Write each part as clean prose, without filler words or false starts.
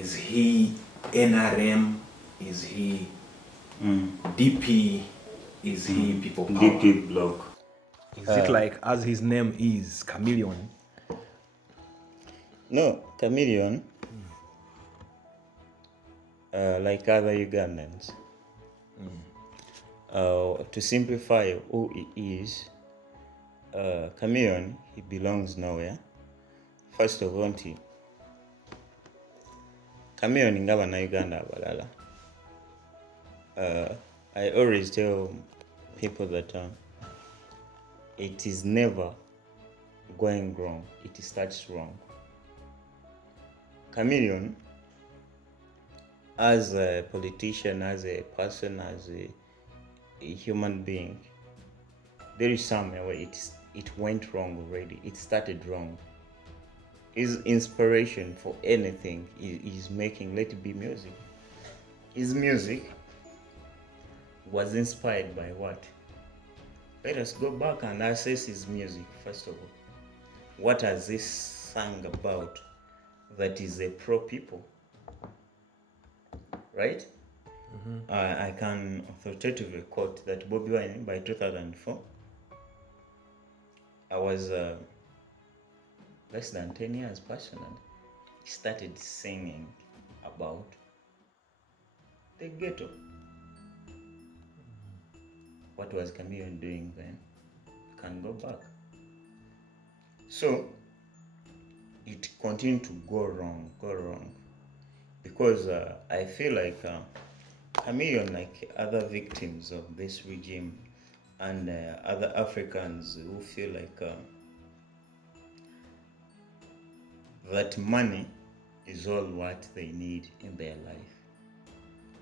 Is he NRM? Is he DP? Is he people power? DP block. Is it like as his name is Chameleon? No, Chameleon, like other Ugandans. To simplify who he is, Chameleon, he belongs nowhere. First of all, Chameleon ingaba na Uganda abalala. I always tell people that it is never going wrong, it starts wrong. Chameleon, as a politician, as a person, as a human being, there is somewhere where it went wrong already. It started wrong. His inspiration for anything is making, let it be music. His music was inspired by what? Let us go back and assess his music first of all. What has this sung about that is a pro people? Right? I can authoritatively quote that Bobby Wine by 2004, I was less than 10 years personally, he started singing about the ghetto. What was Chameleon doing then? You can go back. So it continued to go wrong, because I feel like Chameleon, like other victims of this regime and other Africans who feel like that money is all what they need in their life.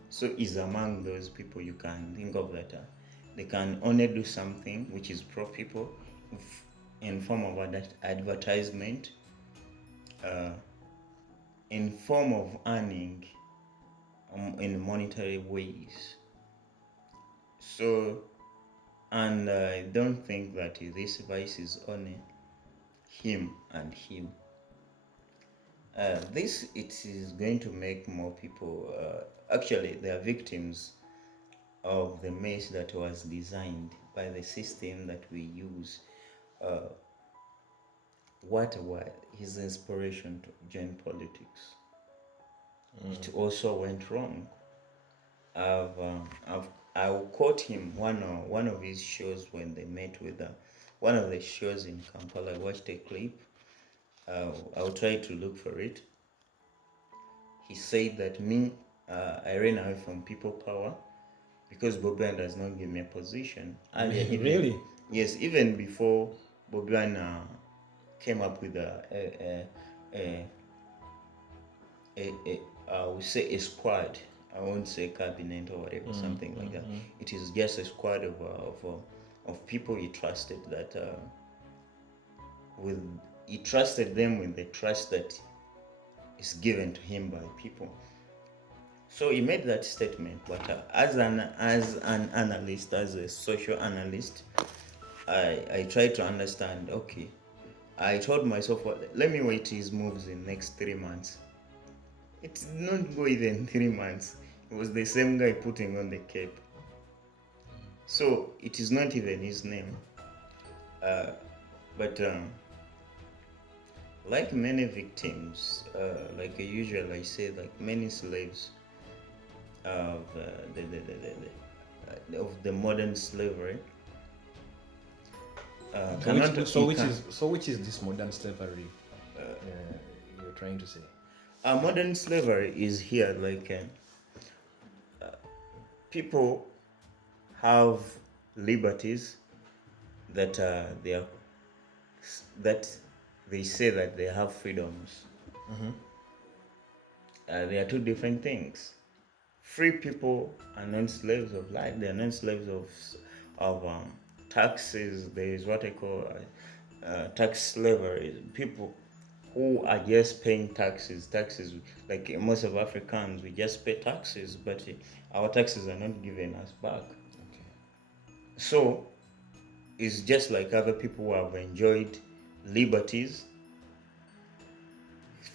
So is among those people you can think of that they can only do something which is pro people in form of advertisement, in form of earning in monetary ways. So, and I don't think that this vice is only him and him. This, it is going to make more people, actually they are victims of the mess that was designed by the system that we use. What was his inspiration to join politics? It also went wrong. I'll quote him one of his shows when they met with one of the shows in Kampala. I watched a clip. I'll try to look for it. He said that I ran away from people power because Bobi Wine does not give me a position. Really? Yes, even before Bobi Wine came up with I would say a squad. I won't say cabinet or whatever, something like that. It is just a squad of people he trusted that he trusted them with the trust that is given to him by people. So he made that statement. But as an analyst, as a social analyst, I tried to understand. Okay, I told myself, let me wait his moves in next 3 months. It did not go even 3 months. It was the same guy putting on the cape. So it is not even his name. But like many victims, like usual I say, like many slaves of the modern slavery. Which is this modern slavery you're trying to say? Modern slavery is here, like people have liberties that they say that they have freedoms. They are two different things. Free people are not slaves of life. They are not slaves of taxes. There is what I call tax slavery. People who are just paying taxes, like most of Africans, we just pay taxes, but our taxes are not given us back. Okay. So it's just like other people who have enjoyed liberties,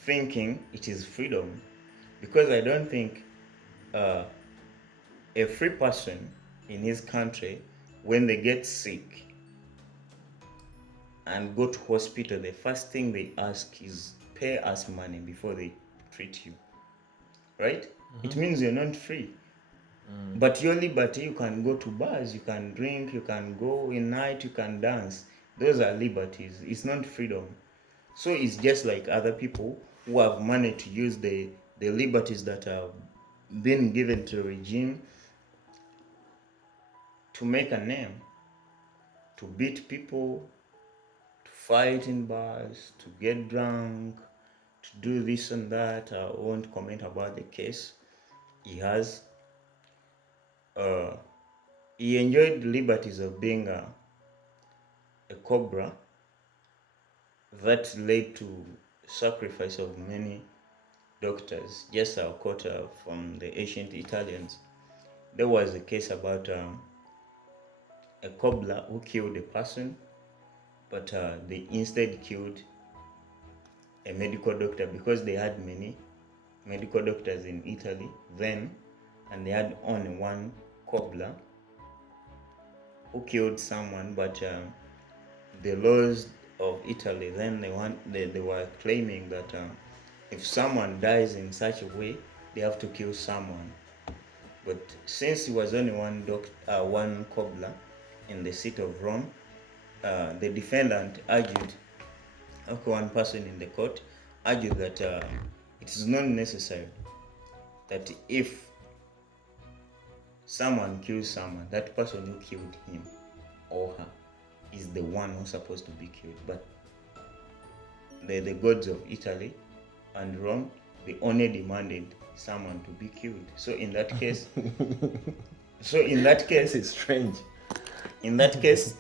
thinking it is freedom, because I don't think a free person in his country, when they get sick and go to hospital, the first thing they ask is pay us money before they treat you, right? It means you're not free. But your liberty, you can go to bars, you can drink, you can go in night, you can dance. Those are liberties. It's not freedom. So it's just like other people who have money to use the liberties that have been given to the regime to make a name, to beat people, to fight in bars, to get drunk, to do this and that. I won't comment about the case he has. He enjoyed the liberties of being a cobra that led to sacrifice of many doctors. Just a quote from the ancient Italians. There was a case about a cobbler who killed a person, but they instead killed a medical doctor because they had many medical doctors in Italy then, and they had only one cobbler who killed someone. But the laws of Italy then, they were claiming that if someone dies in such a way, they have to kill someone. But since it was only one cobbler in the seat of Rome, the defendant argued, okay, one person in the court argued that it is not necessary that if someone kills someone, that person who killed him or her is the one who's supposed to be killed. But the gods of Italy and Rome, they only demanded someone to be killed. So in that case, it's strange. In that case,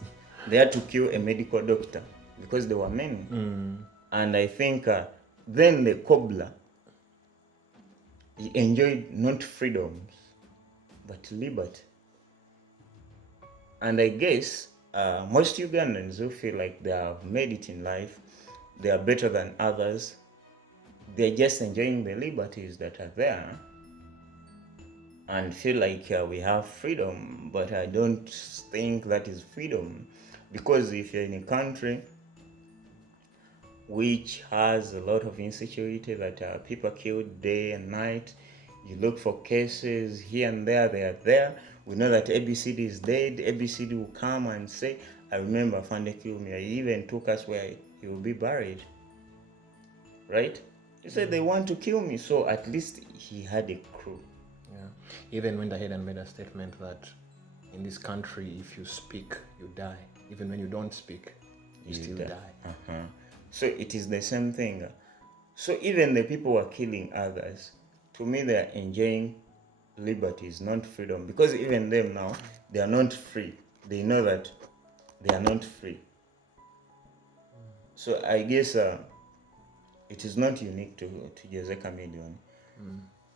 they had to kill a medical doctor because there were many. And I think then the cobbler, he enjoyed not freedoms, but liberty. And I guess most Ugandans who feel like they have made it in life, they are better than others, they're just enjoying the liberties that are there and feel like we have freedom. But I don't think that is freedom, because if you're in a country which has a lot of insecurity, that people are killed day and night, you look for cases here and there, they are there. We know that ABCD is dead. ABCD will come and say, I remember Fande killed me. He even took us where he will be buried. Right? He said they want to kill me, so at least he had a crew. Yeah. Even went ahead and made a statement that in this country, if you speak, you die. Even when you don't speak, you still die. So it is the same thing. So even the people who are killing others, to me, they are enjoying liberties, not freedom. Because even them now, they are not free. They know that they are not free. So I guess it is not unique to Jose Chameleone.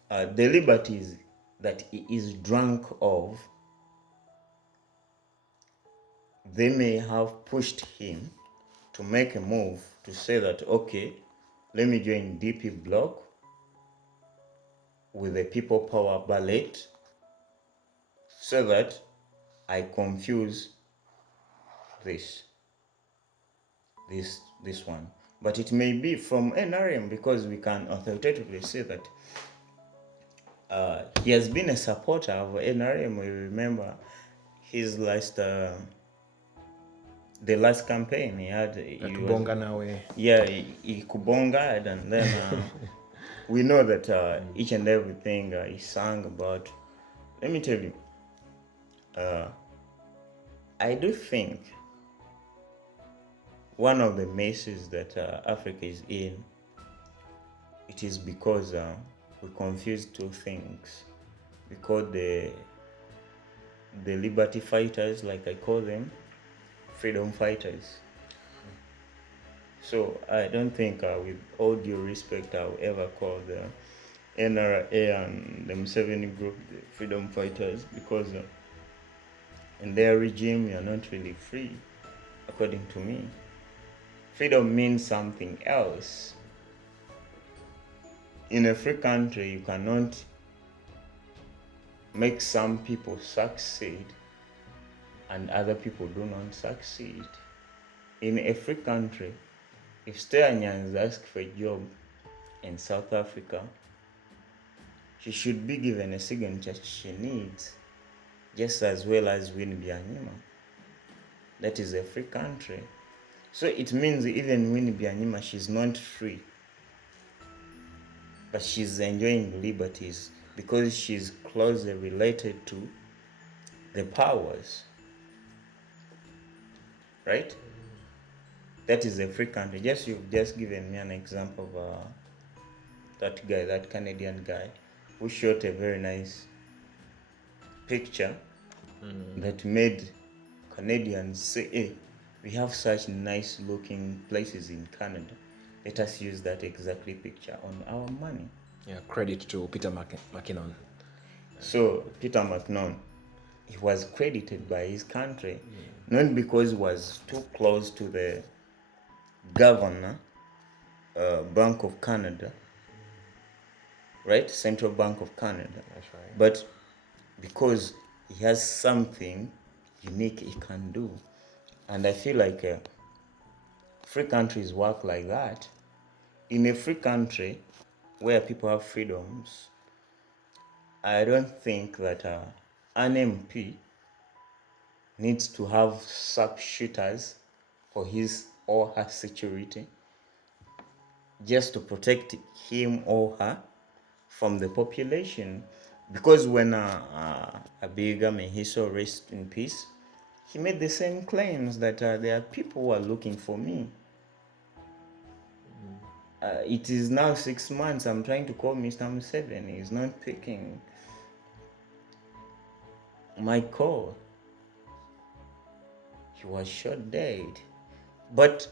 The liberties that he is drunk of, they may have pushed him to make a move to say that, okay, let me join DP Block with the People Power Ballet so that I confuse this one. But it may be from NRM, because we can authoritatively say that he has been a supporter of NRM. We remember his last the last campaign he had. He kubonga, and then we know that each and everything he sang about. Let me tell you, I do think one of the messes that Africa is in, it is because we confuse two things. We call the liberty fighters, like I call them, freedom fighters. So I don't think, with all due respect, I will ever call the NRA and the Museveni group the freedom fighters, because in their regime, you're not really free, according to me. Freedom means something else. in a free country, you cannot make some people succeed and other people do not succeed. In a free country, if Steanyans ask for a job in South Africa, she should be given a signature she needs, just as well as Winnie Byanyima. That is a free country. So it means even Winnie Byanyima, she's not free, but she's enjoying liberties because she's closely related to the powers. Right? That is a free country. You've just given me an example of that guy, that Canadian guy, who shot a very nice picture that made Canadians say, hey, we have such nice looking places in Canada. Let us use that exactly picture on our money. Yeah, credit to Peter McKinnon. So Peter McKinnon, he was credited by his country, not because he was too close to the governor, Bank of Canada, right? Central Bank of Canada. That's right. But because he has something unique he can do. And I feel like free countries work like that. In a free country where people have freedoms, I don't think that an MP needs to have sharpshooters for his or her security just to protect him or her from the population. Because when Abiga, may he so rest in peace, he made the same claims that there are people who are looking for me. It is now 6 months. I'm trying to call Mr. Museveni. He's not picking my call. He was shot dead. But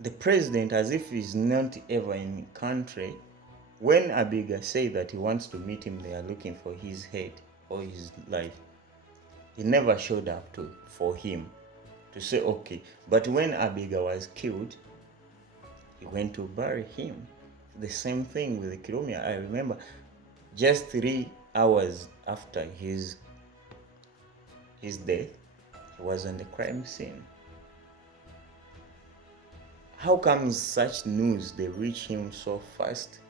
the president, as if he's not ever in the country, when Abiga said that he wants to meet him, they are looking for his head or his life, he never showed up for him to say, okay. But when Abiga was killed, he went to bury him. The same thing with Kirumia. I remember just 3 hours after his death, he was on the crime scene. How comes such news, they reach him so fast?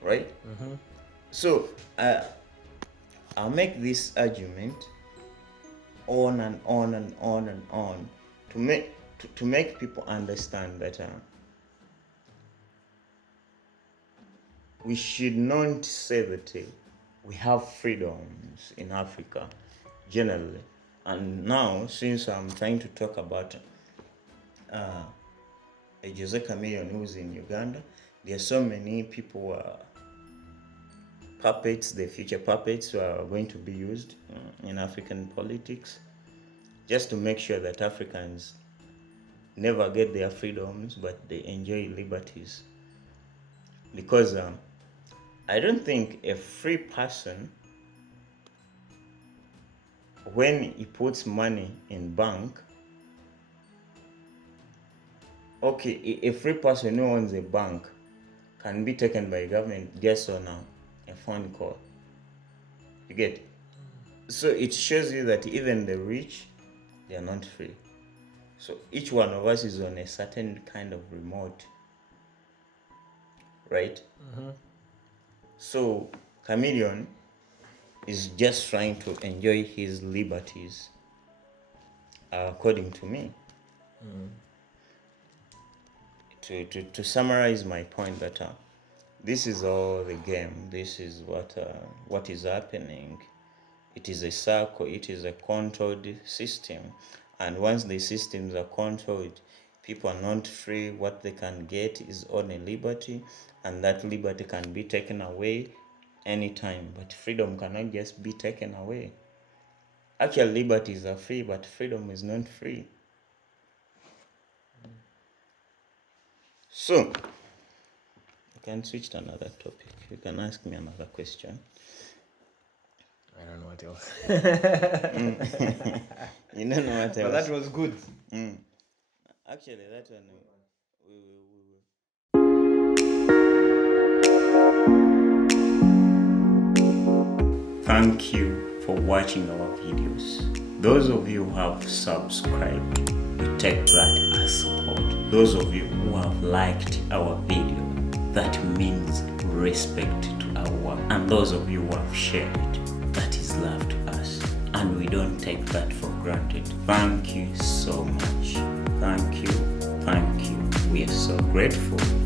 Right? Mm-hmm. So I'll make this argument on and on and on and on to make people understand that we should not say that we have freedoms in Africa generally. And now, since I'm trying to talk about a Jose Chameleone who's in Uganda, there are so many people, puppets, the future puppets who are going to be used in African politics, just to make sure that Africans never get their freedoms, but they enjoy liberties. Because I don't think a free person, when he puts money in bank, okay, a free person who owns a bank can be taken by government, yes or no, a phone call. You get? So it shows you that even the rich, they are not free. So each one of us is on a certain kind of remote, right? Mm-hmm. So Chameleone is just trying to enjoy his liberties, according to me. To summarize my point, that this is all the game. This is what is happening. It is a circle. It is a controlled system. And once the systems are controlled, people are not free. What they can get is only liberty, and that liberty can be taken away anytime. But freedom cannot just be taken away. Actually, liberties are free, but freedom is not free. So, you can switch to another topic. You can ask me another question. I don't know what else. You don't know what else. But that was good. Actually, that one we Thank you for watching our videos. Those of you who have subscribed, we take that as support. Those of you who have liked our video, that means respect to our work. And those of you who have shared it, that is love to us. And we don't take that for granted. Thank you so much. Thank you. Thank you. We are so grateful.